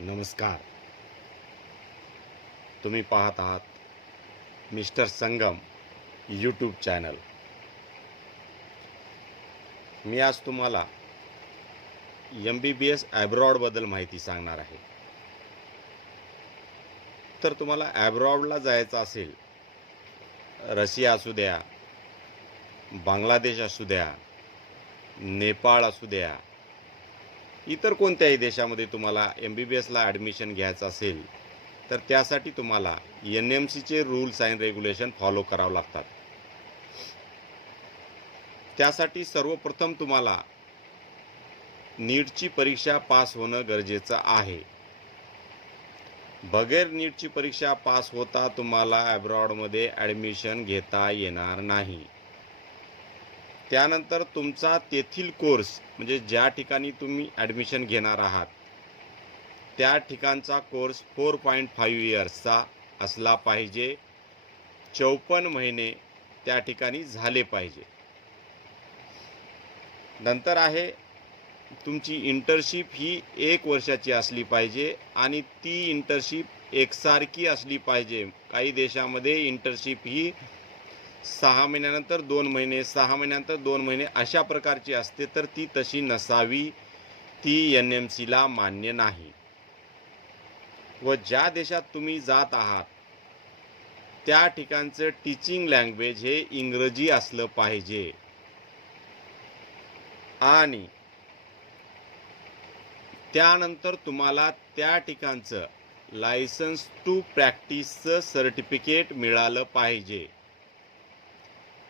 नमस्कार. तुम्ही पाहत आहात मिस्टर संगम यूट्यूब चॅनल. मी आज तुम्हाला MBBS ॲब्रॉडबद्दल माहिती सांगणार आहे. तर तुम्हाला ॲब्रॉडला जायचं असेल, रशिया असू द्या, बांगलादेश असू द्या, नेपाळ असू द्या, इतर कोणत्याही देशामध्ये तुम्हाला MBBSला ॲडमिशन घ्यायचं असेल, तर त्यासाठी तुम्हाला NMCचे रूल्स अँड रेग्युलेशन फॉलो करावं लागतात. त्यासाठी सर्वप्रथम तुम्हाला नीटची परीक्षा पास होणं गरजेचं आहे. बगैर नीटची परीक्षा पास होता तुम्हाला ॲब्रॉडमध्ये ॲडमिशन घेता येणार नाही. त्यानंतर तुमचा तेथील कोर्स म्हणजे ज्या ठिकाणी तुम्ही ॲडमिशन घेणार आहात त्या ठिकाणचा कोर्स 4.5 इयर्सचा असला पाहिजे. 54 महिने त्या ठिकाणी झाले पाहिजे. नंतर आहे तुमची इंटर्नशिप ही 1 वर्षाची असली पाहिजे आणि ती इंटर्नशिप एकसारखी असली पाहिजे. काही देशामध्ये इंटर्नशिप ही 6 महिन्यानंतर 2 महिने, 6 महिन्यानंतर 2 महिने अशा प्रकारची असते, तर ती तशी नसावी. ती NMCला मान्य नाही. व ज्या देशात तुम्ही जात आहात त्या ठिकाणचं टीचिंग लँग्वेज हे इंग्रजी असलं पाहिजे. आणि त्यानंतर तुम्हाला त्या ठिकाणचं लायसन्स टू प्रॅक्टिसचं सर्टिफिकेट मिळालं पाहिजे.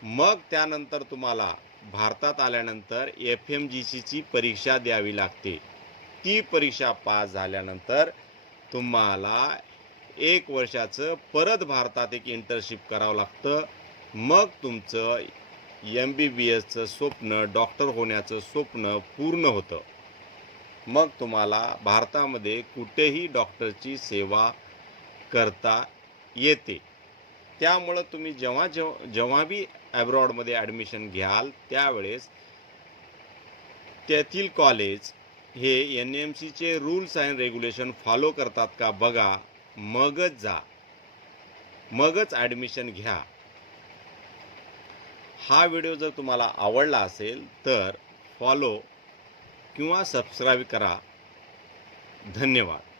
मग त्यानंतर तुम्हाला भारतात आल्यानंतर FMGCची परीक्षा द्यावी लागते. ती परीक्षा पास झाल्यानंतर तुम्हाला 1 वर्षाचं परत भारतात एक इंटर्नशिप करावं लागतं. मग तुमचं MBBSचं स्वप्न, डॉक्टर होण्याचं स्वप्न पूर्ण होतं. मग तुम्हाला भारतामध्ये कुठेही डॉक्टरची सेवा करता येते. त्यामुळं तुम्ही जेव्हा बी ॲब्रॉडमध्ये ॲडमिशन घ्याल त्यावेळेस तेथील कॉलेज हे NMCचे रूल्स अँड रेग्युलेशन फॉलो करतात का बघा, मगच जा, मगच ॲडमिशन घ्या. हा व्हिडिओ जर तुम्हाला आवडला असेल तर फॉलो किंवा सबस्क्राईब करा. धन्यवाद.